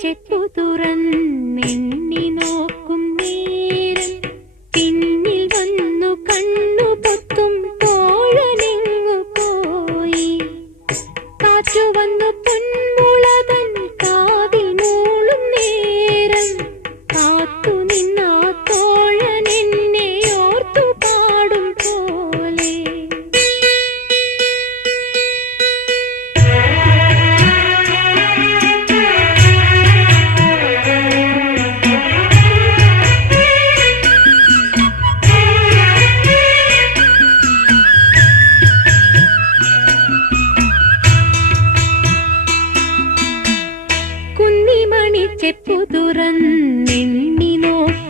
ചെപ്പു തുറന്നെണ്ണി നോക്കും നേരം പിന്നിൽ വന്നു കണ്ണു പൊത്തും തോഴനെങ്ങു പോയി. കാറ്റു വന്നു പൊന്മുളതൻ കാതിൽ മൂളും നേരം കാത്തു നിന്നാ തോഴൻ എന്നെ ഓർത്തു പാടും പോലെ. കുന്നിമണി ചെപ്പു തുറന്നെണ്ണി നോക്കും